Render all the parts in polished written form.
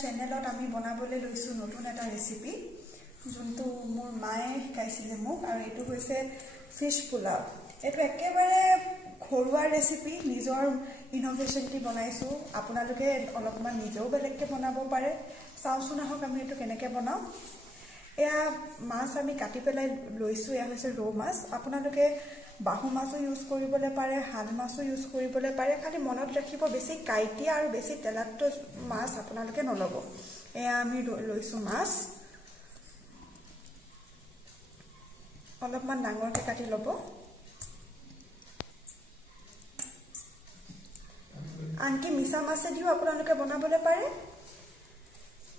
চেনেলত আমি বনাবলৈ লৈছো নতুন এটা ৰেচিপি যোনটো মোৰ মায়ে শিকাইছিলে মোক আৰু এটো হৈছে ফিশ পোলাও এটো একেবাৰে ঘৰুৱা ৰেচিপি নিজৰ ইনোভেশনটি বনাইছো আপোনালোকে অলপমান নিজেও বেলেগকে বনাব পাৰে চাওচোন আহক আমি এটো কেনেকৈ বনাও এয়া মাছ আমি কাটি পেলাই লৈছো এয়া হৈছে ৰৌ মাছ আপোনালোকে বাহু মাছও ইউজ কৰিবলৈ পাৰে হাল মাছও ইউজ কৰিবলৈ পাৰে খালি মনত ৰাখিব বেছি কাইটিয়া আৰু বেছি তেলাক্ত মাছ আপোনালোকে নলব এয়া আমি লৈছো মাছ অলপমান ডাঙৰকে কাটি লব আনকি মিছা মাছে দিও আপোনালোকে বনাবলৈ পাৰে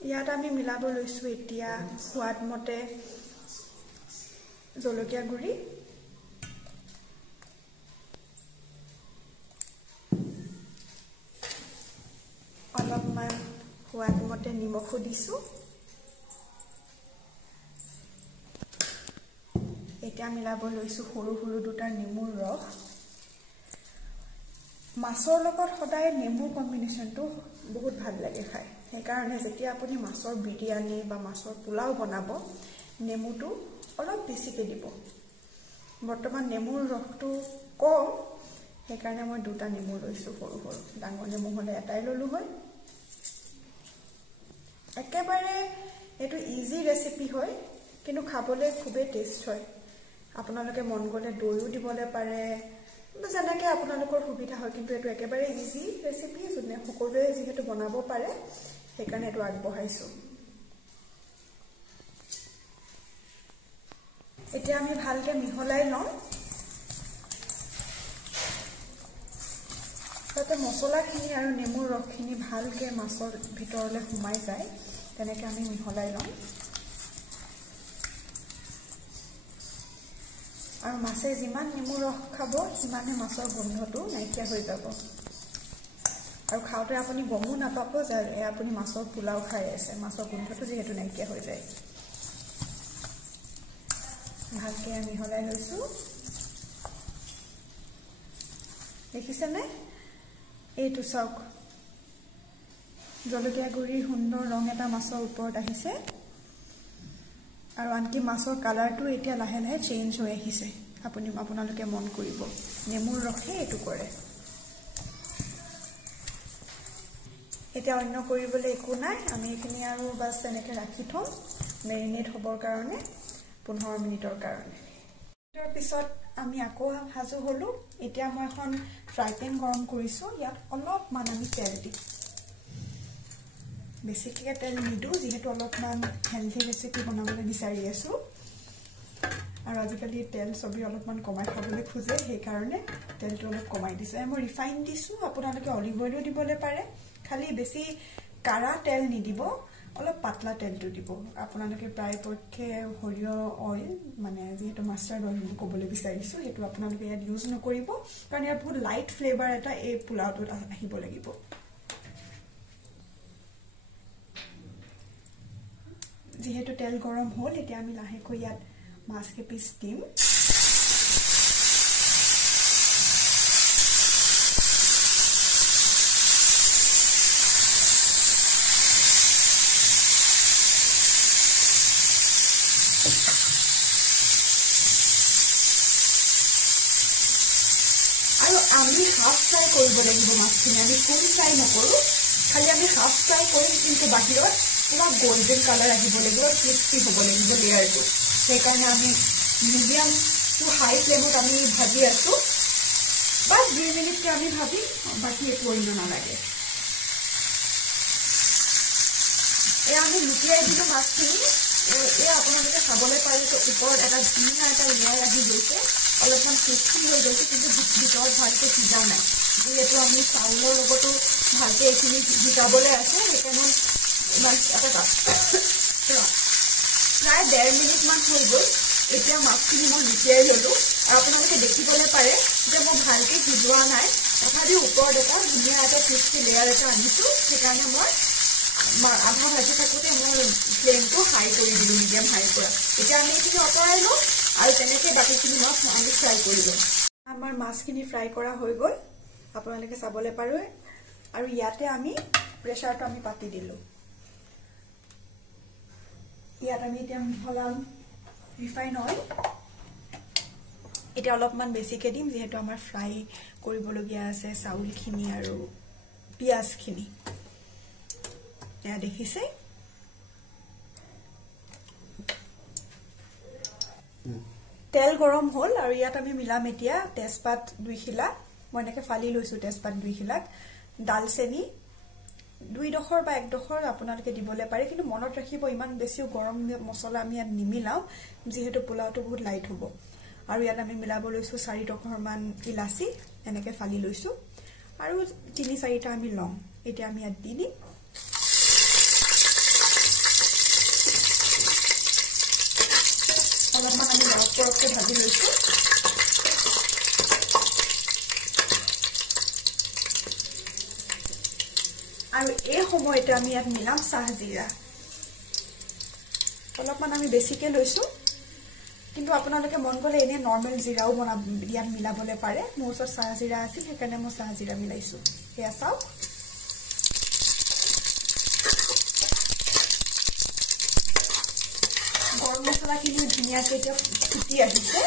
ইয়াত আমি মিলাব লৈছো এতিয়া সোৱাদ মতে জলকীয়া গুৰি অলপমান সোৱাদ মতে নিমখ দিছো এতিয়া মিলাব লৈছো সৰু সৰু দুটা নেমুৰ ৰস মাছৰ লগত সদায় নেমু কম্বিনেশনটো বহুত ভাল লাগে খাই সেই কাৰণে যেতিয়া আপুনি মাছৰ বিৰিয়ানী বা মাছৰ পোলাও বনাব নেমুটো অলপ বেছিকে দিব বৰ্তমান নেমুৰ ৰসটো কম সেই কাৰণে মই দুটা নেমু লৈছো সৰু সৰু ডাঙৰ নেমু হলে এটাই ললো হয় একেবাৰে এটো ইজি ৰেচিপি হয় কিন্তু খাবলৈ খুবেই টেষ্ট হয় আপোনালোকে মন গলে দৈও দিবলৈ পাৰে যেনেকৈ আপোনালোকৰ সুবিধা হয় কিন্তু এটো একেবাৰে ইজি ৰেচিপি যোনে সকলোৱে যেহেতু বনাব পাৰে সেইকাৰণে এটো আগবঢ়াইছো এতিয়া আমি ভালকে মিহলাই লম তাতে মছলাখিনি আৰু নেমুৰ ৰসখিনি ভালকে মাছৰ ভিতৰলৈ সোমাই যায় তেনেকৈ আমি মিহলাই লম আৰু মাছে যিমান নেমুৰ ৰস খাব সিমানে মাছৰ গোন্ধটো নাইকিয়া হৈ যাব আৰু খাওঁতে আপুনি গমো নাপাব যে আপুনি মাছৰ পোলাও খাই আছে মাছৰ গোন্ধটো যেহেতু নাইকিয়া হৈ যায় ভালকে মিহলাই লৈছো দেখিছেনে এইটো চাওক জলকীয়া গুৰি সুন্দৰ ৰং এটা মাছৰ ওপৰত আহিছে আৰু আনকি মাছৰ কালাৰটো এতিয়া লাহে লাহে চেঞ্জ হৈ আহিছে আপোনালোকে মন কৰিব নেমুৰ ৰসে এইটো কৰে এতিয়া অন্য কৰিবলৈ একো নাই আমি এখিনি আৰু বাস এনেকৈ ৰাখি থম মেৰিনেট হ'বৰ কাৰণে 15 মিনিটৰ কাৰণে তাৰ পিছত আমি আকৌ হাজু হলো এতিয়া মই এখন ফ্ৰাই পেন গৰম কৰিছো ইয়াত অলপমান আমি তেল দিম বেছিকৈ তেল নিদো যেহেতু অলপমান হেলথি ৰেচিপি বনাবলৈ বিচাৰি আছো আৰু আজিকালি তেল সবি অলপমান কমাই খাবলৈ খোজে সেই কাৰণে তেলটো অলপ কমাই দিছো মই ৰিফাইন দিছো আপোনালোকে অলিভ অইলও দিবলৈ পাৰে খালি বেছি কাৰা তেল নিদিব অলপ পাতলা তেলটো দিব আপোনালোকে প্ৰায় পক্ষে সৰিয়হ অইল মানে যেহেতু মাষ্টাৰ্ড অইল ক'বলৈ বিচাৰিছো সেইটো আপোনালোকে ইয়াত ইউজ নকৰিব কাৰণ ইয়াত বহুত লাইট ফ্লেভাৰ এটা এই পোলাওটোত আহিব লাগিব যেহেতু তেল গৰম হ'ল এতিয়া আমি লাহেকৈ ইয়াত মাছ কে পিস দিম আৰু আমি হাফ ফ্ৰাই কৰিব লাগিব মাছখিনি আমি ফুল ফ্ৰাই নকৰো খালি আমি হাফ ফ্ৰাই কৰিম কিন্তু বাহিৰত পুৰা গোল্ডেন কালাৰ আহিব লাগিব ক্ৰিস্পি হ'ব লাগিব লেয়াৰটো সেই কাৰণে আমি মিডিয়াম টু হাই ফ্লেমত আমি ভাজি আছো বাস 2 মিনিটকে আমি ভাবি বাকি একো অন্য নালাগে এই আমি লুটিয়াই দিলো মাছখিনি এই আপোনালোকে খাবলৈ পাৰিছে ওপৰত এটা ধুনীয়া এটা লেয়াৰ আহি গৈছে অলপমান ক্ৰিস্পি হৈ গৈছে কিন্তু ভিতৰত ভালকৈ সিজা নাই যিহেতু আমি চাউলৰ লগতো ভালকৈ এইখিনি সিজাবলৈ আছে সেইকাৰণে প্ৰায় 1.5 মিনিটমান হৈ গ'ল এতিয়া মাছখিনি মই লুটিয়াই ললো আৰু আপোনালোকে দেখিবলৈ পাৰে যে মই ভালকৈ সিজোৱা নাই তথাপিও ওপৰত এটা ধুনীয়া এটা ক্ৰিস্পি লেয়াৰ এটা আনিছো সেইকাৰণে মই আধা ভাজি থাকোঁতে মই ফ্লেমটো হাই কৰি দিলো মিডিয়াম হাই কৰা এতিয়া আমি এইখিনি আঁতৰাই লওঁ আৰু তেনেকৈ বাকীখিনি মাছ আমি ফ্ৰাই কৰি লওঁ আমাৰ মাছখিনি ফ্ৰাই কৰা হৈ গ'ল আপোনালোকে চাবলৈ পাৰে আৰু ইয়াতে আমি প্ৰেছাৰটো আমি পাতি দিলো ইয়াত আমি এতিয়া মিহলাম ৰিফাইন অইল এটা অলপমান বেছিকে দিম যেহেতু আমাৰ ফ্ৰাই কৰিবলগীয়া আছে চাউলখিনি আৰু পিয়াজখিনি এয়া দেখিছে তেল গৰম হল আৰু ইয়াত আমি মিলাম এতিয়া তেজপাত 2 খিলা মই এনেকে ফালি লৈছো তেজপাত 2 খিলাক দালচেনি 2 ডখৰ বা 1 ডখৰ আপোনালোকে দিবলে পাৰে কিন্তু মনত ৰাখিব ইমান বেছিও গৰম মছলা আমি ইয়াত নিমিলাও যেহেতু পোলাওটো বহুত লাইট হ'ব আৰু ইয়াত আমি মিলাব লৈছো 4 ডখৰ মান ইলাচি এনেকে ফালি লৈছো আৰু 3-4টা আমি লং এতিয়া আমি ইয়াত দি দিম অলপমান আমি লৰকৰকে ভাজি লৈছো আৰু এই সময়তে আমি ইয়াত মিলাম চাহজিৰা অলপমান আমি বেছিকে লৈছো কিন্তু আপোনালোকে মন গলে এনে নৰমাল জিৰাও বনা ইয়াত মিলাবলে পাৰে মোৰ ওচৰত চাহজিৰা আছিল সেইকাৰণে মই চাহজিৰা মিলাইছো এয়া চাওক গৰম মছলাখিনি ধুনীয়াকৈ এতিয়া ফুটি আহিছে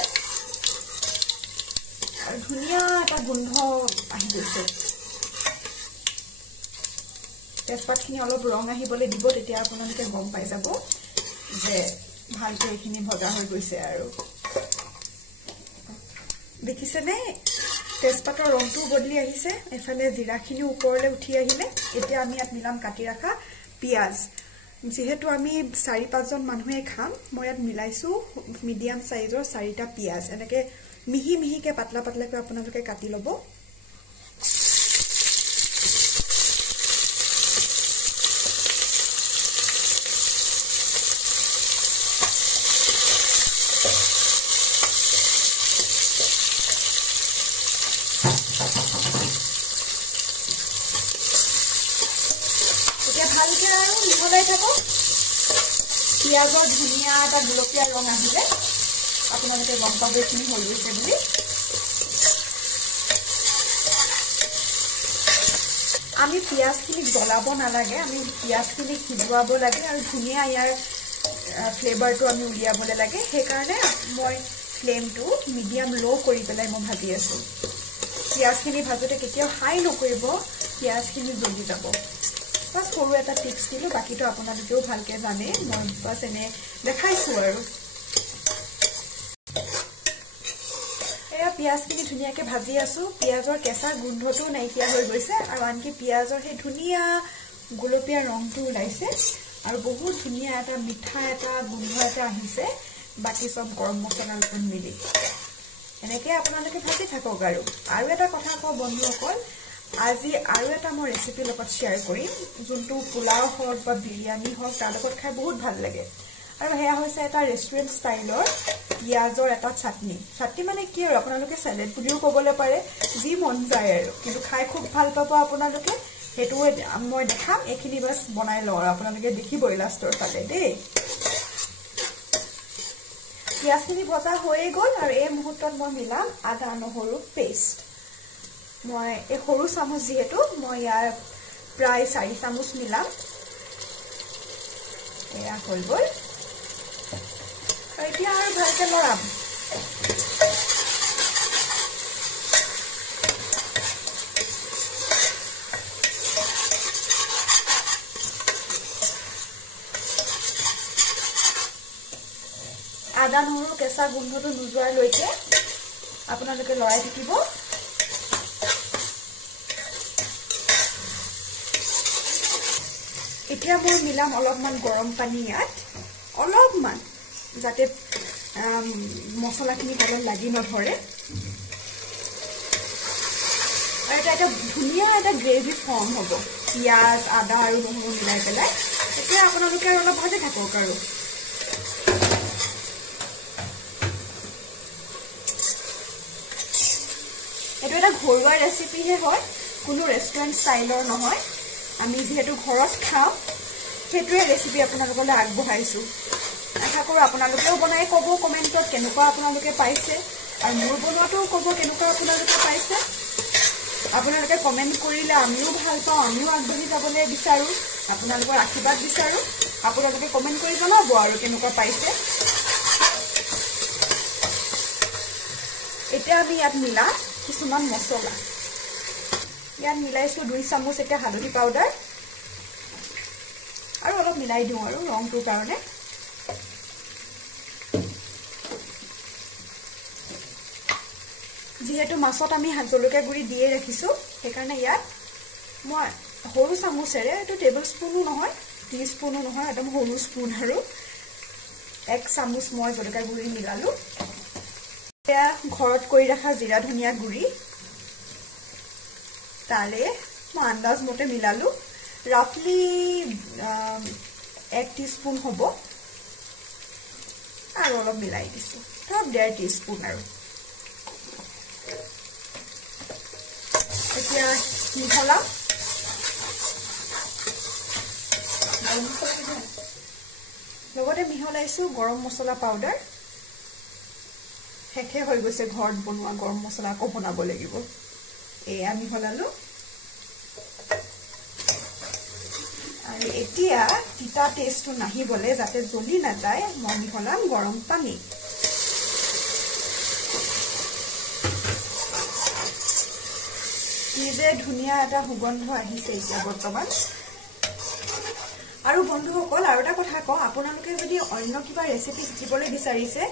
আৰু ধুনীয়া এটা গোন্ধ আহি গৈছে তেজপাতখিনি অলপ ৰং আহিবলৈ দিব তেতিয়া আপোনালোকে গম পাই যাব যে ভালকৈ এইখিনি ভজা হৈ গৈছে আৰু দেখিছে নে তেজপাতৰ ৰংটো বদলি আহিছে এফালে জিৰাখিনি ওপৰলৈ উঠি আহিলে এতিয়া আমি ইয়াত মিলাম কাটি ৰাখা পিয়াজ যেহেতু আমি 4-5 জন মানুহে খাম মই ইয়াত মিলাইছো মিডিয়াম সাইজৰ 4টা পিয়াজ এনেকে মিহি মিহিকে পাতলা পাতলাকৈ আপোনালোকে কাটি লব ভালকে আৰু মিহলাই থাকক পিয়াজৰ ধুনীয়া এটা গুলপীয়া ৰং আহিলে আপোনালোকে গম পাব এইখিনি হৈ গৈছে বুলি আমি পিয়াজখিনি জ্বলাব নালাগে আমি পিয়াজখিনি সিজুৱাব লাগে আৰু ধুনীয়া ইয়াৰ ফ্লেভাৰটো আমি উলিয়াবলৈ লাগে সেইকাৰণে মই ফ্লেমটো মিডিয়াম লো কৰি পেলাই মই ভাজি আছো পিয়াজখিনি ভাজোতে কেতিয়াও হাই নকৰিব পিয়াজখিনি জ্বলি যাব বাস সৰু এটা টিপস দিলো বাকিটো আপোনালোকেও ভালকে জানে মই বাস এনে দেখাইছো আৰু এয়া পিয়াজখিনি ধুনীয়াকে ভাজি আছো পিয়াজৰ কেঁচা গোন্ধটো নাইকিয়া হৈ গৈছে আৰু আনকি পিয়াজৰ সেই ধুনীয়া গুলপীয়া ৰংটো ওলাইছে আৰু বহুত ধুনীয়া এটা মিঠা এটা গোন্ধ এটা আহিছে বাকি সব গৰম মছলাৰ লগত মিলি এনেকে আপোনালোকে ভাজি থাকক আৰু এটা কথা কও বন্ধুসকল আজি আৰু এটা মই ৰেচিপি লগত শেয়াৰ কৰিম যোনটো পোলাও হওক বা বিৰিয়ানী হওক তাৰ লগত খাই বহুত ভাল লাগে আৰু হেয়া হৈছে এটা ৰেষ্টুৰেন্ট ষ্টাইলৰ পিয়াজৰ এটা চাটনি মানে কি আৰু আপোনালোকে সালাড বুলিও ক'বলৈ পাৰে যি মন যায় আৰু কিন্তু খাই খুব ভাল পাব আপোনালোকে হেতু মই দেখাম এখিনি বাস বনাই লও আৰু আপোনালোকে দেখিবই লাষ্টৰ ফালে দেই পিয়াজখিনি ভজা হৈ গ'ল আৰু এই মুহূৰ্তত মই মিলাম আদা নহৰু পেষ্ট মই এই সৰু চামুচ যেহেতু মই ইয়াৰ প্ৰায় 4 চামুচ মিলাম এয়া হৈ গ'ল এতিয়া আৰু ভালকে লৰাম আদা নহৰু কেঁচা গোন্ধটো নুজোৱালৈকে আপোনালোকে লৰাই থাকিব এতিয়া মই মিলাম অলপমান গৰম পানী ইয়াত অলপমান যাতে মছলাখিনি তলত লাগি নধৰে আৰু এটা ধুনীয়া এটা গ্ৰেভি ফৰ্ম হ'ব পিয়াজ আদা আৰু নহৰু মিলাই পেলাই এতিয়া আপোনালোকে অলপ ভাজি থাকক আৰু এইটো এটা ঘৰুৱা ৰেচিপিহে হয় কোনো ৰেষ্টুৰেন্ট ষ্টাইলৰ নহয় আমি যেহেতু ঘৰত খাওঁ সেইটোৱে ৰেচিপি আপোনালোকলৈ আগবঢ়াইছো আশা কৰো আপোনালোকেও বনাই ক'ব কমেন্টত কেনেকুৱা আপোনালোকে পাইছে আৰু মোৰ বনোৱাটো ক'ব কেনেকুৱা আপোনালোকে পাইছে আপোনালোকে কমেন্ট কৰিলে আমিও ভাল পাওঁ আমিও আগবাঢ়ি যাবলৈ বিচাৰো আপোনালোকৰ আশীৰ্বাদ বিচাৰো আপোনালোকে কমেন্ট কৰি জনাব আৰু কেনেকুৱা পাইছে এতিয়া আমি ইয়াত মিলা কিছুমান মছলা ইয়াত মিলাইছো 2 চামুচ এতিয়া হালধি পাউডাৰ আৰু অলপ মিলাই দিওঁ আৰু ৰংটোৰ কাৰণে যেহেতু মাছত আমি জলকীয়া গুড়ি দিয়ে ৰাখিছো সেইকাৰণে ইয়াত মই সৰু চামুচেৰে এটো টেবল স্পুনো নহয় টিস্পুনো নহয় একদম সৰু স্পুন আৰু 1 চামুচ মই জলকীয়া গুড়ি মিলালো এয়া ঘৰত কৰি ৰাখা জিৰা ধনিয়া গুড়ি তালে মই আন্দাজ মতে মিলালো ৰাফলি 1 টিস্পুন হ'ব আৰু অলপ মিলাই দিছো ধৰক 1.5 টিস্পুন আৰু এতিয়া মিহলা লগতে মিহলাইছো গৰম মছলা পাউডাৰ হেকে হৈ গৈছে ঘৰত বনোৱা গৰম মছলা আকৌ বনাব লাগিব এয়া মিহলালো আৰু এতিয়া তিতা টেষ্টটো নাহিবলে যাতে জ্বলি না যায় মই মিহলাম গৰম পানী নিজে ধুনিয়া এটা সুগন্ধ আহিছে এতিয়া বৰ্তমান আৰু বন্ধুসকল আৰু এটা কথা কওঁ আপোনালোকে যদি অন্য কিবা ৰেচিপি শিকিবলৈ বিচাৰিছে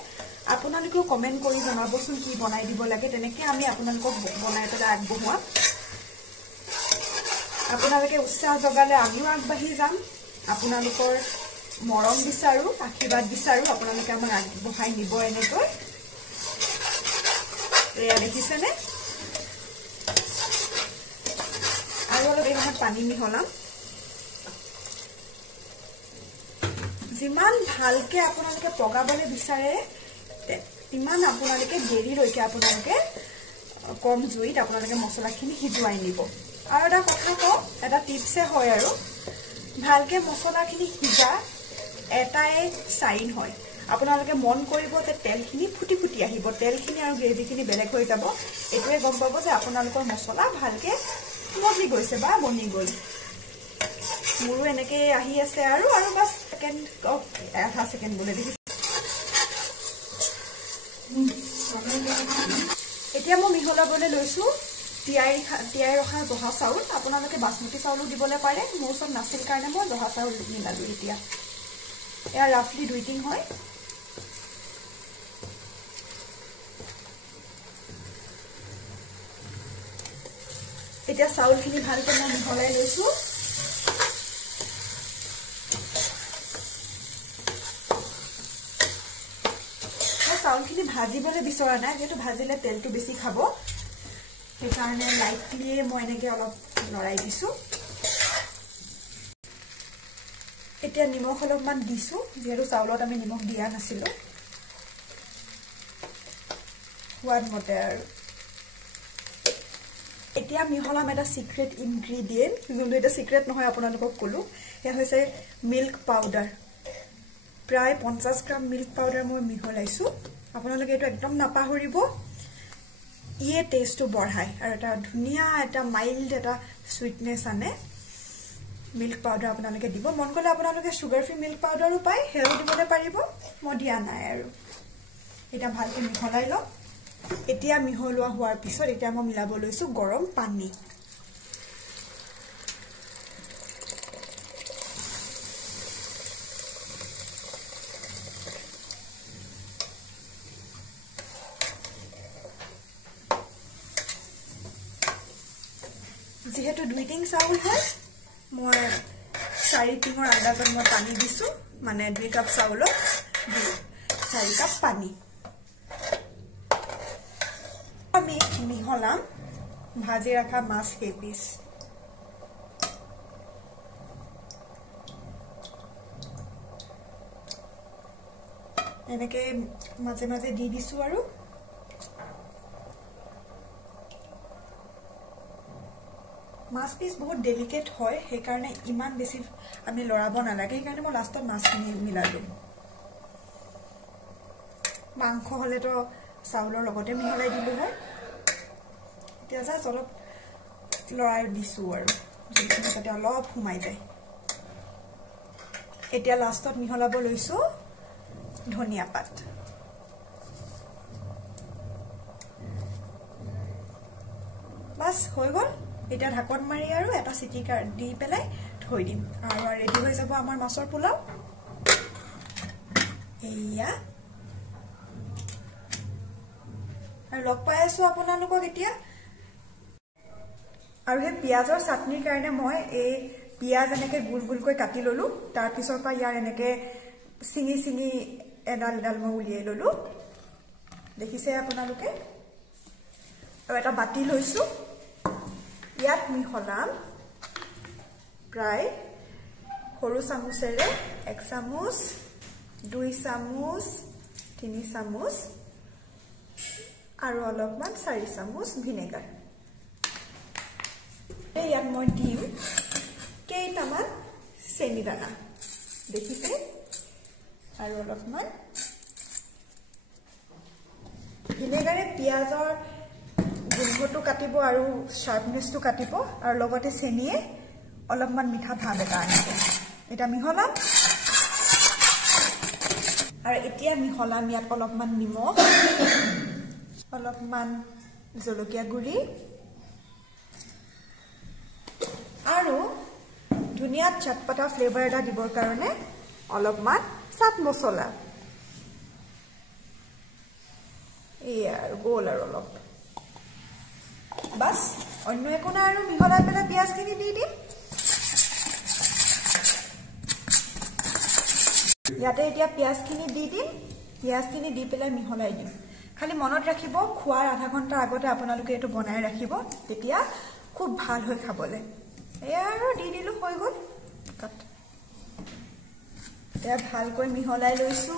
আপোনালোকে কমেন্ট কৰি জনাবচোন কি বনাই দিব লাগে তেনেকৈ আমি আপোনালোকক বনাই পেলাই আগবঢ়াম আপোনালোকে উৎসাহ জগালে আমিও আগবাঢ়ি যাম আপোনালোকৰ মৰম বিচাৰো আশীৰ্বাদ বিচাৰো আপোনালোকে আমাক আগবঢ়াই নিব এনেকৈ এয়া দেখিছেনে আৰু অলপ এই সময়ত পানী মিহলাম যিমান ভালকে আপোনালোকে পগাবলৈ বিচাৰে ইমান আপোনালোকে দেৰিলৈকে আপোনালোকে কম জুইত আপোনালোকে মছলাখিনি সিজুৱাই নিব আৰু এটা কথা কওঁ এটা টিপছে হয় আৰু ভালকে মছলাখিনি সিজা এটাই সাইন হয় আপোনালোকে মন কৰিব যে তেলখিনি ফুটি ফুটি আহিব তেলখিনি আৰু গ্ৰেভিখিনি বেলেগ হৈ যাব এটোৱে গম পাব যে আপোনালোকৰ মছলা ভালকে মজি গৈছে বা বনি গ'ল মুৰু এনেকে আহি আছে আৰু বাস সেকেন্ড আধা সেকেন্ড বলে দেখি এতিয়া মই মিহলাবলৈ লৈছো তিয়াই ৰখা জহা চাউল আপোনালোকে বাসমতি চাউল দিবলৈ পাৰে মোৰ ওচৰত নাছিল কাৰণে মই জহা চাউল মিলালো এতিয়া এয়া ৰাফলি 2 টিং হয় এতিয়া চাউলখিনি ভালকৈ মই মিহলাই লৈছো চাউলখিনি ভাজিবলৈ বিচৰা নাই যেটো ভাজিলে তেলটো বেছি খাব সেইকাৰণে লাইটলি মই এনেকৈ অলপ লৰাই দিছো এতিয়া নিমখ অলপমান দিছো যেহেতু চাউলত আমি নিমখ দিয়া নাছিলো সোৱাদ মতে আৰু এতিয়া মিহলাম এটা সিক্ৰেট ইনগ্ৰেডিয়েন্ট যোনটো এটা সিক্ৰেট নহয় আপোনালোকক কলো এয়া হৈছে মিল্ক পাউডাৰ প্ৰায় 50 গ্ৰাম মিল্ক পাউডাৰ মই মিহলাইছো আপোনালোকে এটো একদম নাপাহৰিব ইয়ে টেষ্টটো বঢ়াই আৰু এটা ধুনিয়া এটা মাইল্ড এটা সুইটনেস আনে মিল্ক পাউডাৰ আপোনালোকে দিব মন গলে আপোনালোকে সুগাৰ ফ্ৰী মিল্ক পাউডাৰো পায় হেও দিবলৈ পাৰিব মই দিয়া নাই আৰু এটা ভালকৈ মিহলাই লওঁ এতিয়া মিহলোৱা হোৱাৰ পিছত এতিয়া মই মিলাব লৈছো গৰম পানী যেহেতু 2 টিং চাউল হয় মই 4 টিঙৰ আন্দাজত মই পানী দিছো মানে 2 কাপ চাউলত 4 কাপ পানী আমি মিহলাম ভাজি ৰাখা মাছ কেপিস এনেকে মাজে মাজে দি দিছো আৰু মাছ পিস বহুত ডেলিকেট হয় সেইকাৰণে ইমান বেছি আমি লৰাব নালাগে সেইকাৰণে মই লাষ্টত মাছখিনি মিলালো মাংস হলে তো চাউলৰ লগতে মিহলাই দিলো হয় এতিয়া যা অলপ লৰাই দিছো আৰু যেনে যাতে অলপ ফুমাই যায় এতিয়া লাষ্টত মিহলাব লৈছো ধনিয়া পাত বাস হৈ গল এটা ঢাকন মাৰি আৰু এটা চিটি দি পেলাই থৈ দিম আৰু ৰেডি হৈ যাব আমাৰ মাছৰ পোলাও এয়া আৰু লগ পাই আছো আপোনালোকক এতিয়া আৰু হে পিয়াজৰ চাটনিৰ কাৰণে মই এই পিয়াজ এনেকে গুল গুলকৈ কাটি ললো তাৰ পিছৰ পৰা ইয়াৰ এনেকে সিঙি সিঙি এডাল এডাল মই উলিয়াই ললো দেখিছে আপোনালোকে আৰু এটা বাটি লৈছো ইয়াত মিহলাম প্ৰায় সৰু চামুচেৰে 1 চামুচ 2 চামুচ 3 চামুচ আৰু অলপমান 4 চামুচ ভিনেগাৰ ইয়াত মই দিম কেইটামান চেনি দানা দেখিছে আৰু অলপমান ভিনেগাৰে পিয়াজৰ গোন্ধটো কাটিব আৰু শাৰ্পনেছটো কাটিব আৰু লগতে চেনিয়ে অলপমান মিঠা ভাব এটা আনিব এটা মিহলাম আৰু এতিয়া মিহলাম ইয়াত অলপমান নিমখ অলপমান জলকীয়া গুড়ি আৰু ধুনিয়া চটপটা ফ্লেভাৰ এটা দিবৰ কাৰণে অলপমান চাট মছলা ইয়াৰ গোল আৰু অলপ বাস অন্য একো না আৰু মিহলাই পেলাই পিয়াজখিনি দি দিম ইয়াতে এতিয়া পিয়াজখিনি দি দিম পিয়াজখিনি দি পেলাই মিহলাই দিম খালি মনত ৰাখিব খোৱাৰ আধা ঘণ্টা আগতে আপোনালোকে এটো বনাই ৰাখিব তেতিয়া খুব ভাল হৈ খাবলে এয়া আৰু দি দিলো হৈ গল কাট এয়া ভালকৈ মিহলাই লৈছো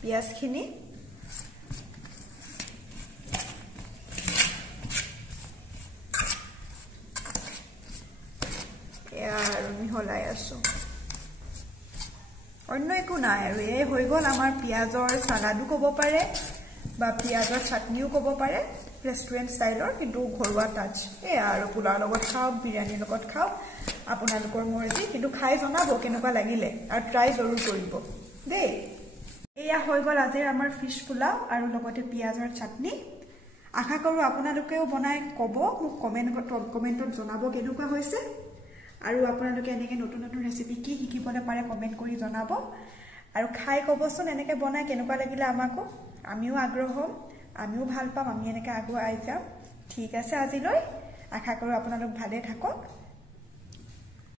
পিয়াজখিনি আৰু মিহলাই আছো অন্য একো নাই আৰু এই হৈ গল আমাৰ পিয়াজৰ সালাডো কব পাৰে বা পিয়াজৰ চাটনিও কব পাৰে ৰেষ্টুৰেন্ট ষ্টাইলৰ কিন্তু ঘৰুৱা টাচ এই আৰু পোলাৰ লগত খাও বিৰিয়ানীৰ লগত খাও আপোনালোকৰ মৰ্জি কিন্তু খাই জনাব কেনেকুৱা লাগিলে আৰু ট্ৰাই জৰুৰ কৰিব দেই এয়া হৈ গল আজিৰ আমাৰ ফিশ পোলাও আৰু লগতে পিয়াজৰ চাটনি আশা কৰো আপোনালোকেও বনাই কব মোক কমেন্টত জনাব কেনেকুৱা হৈছে আৰু আপোনালোকে এনেকে নতুন নতুন ৰেচিপি কি শিকিবলৈ পাৰে কমেন্ট কৰি জনাব আৰু খাই কবচোন এনেকে বনাই কেনেকুৱা লাগিলে আমাকো আমিও আগ্ৰহ হম আমিও ভাল পাম আমি এনেকে আগুৱাই যাম ঠিক আছে আজিলৈ আশা কৰো আপোনালোক ভালে থাকক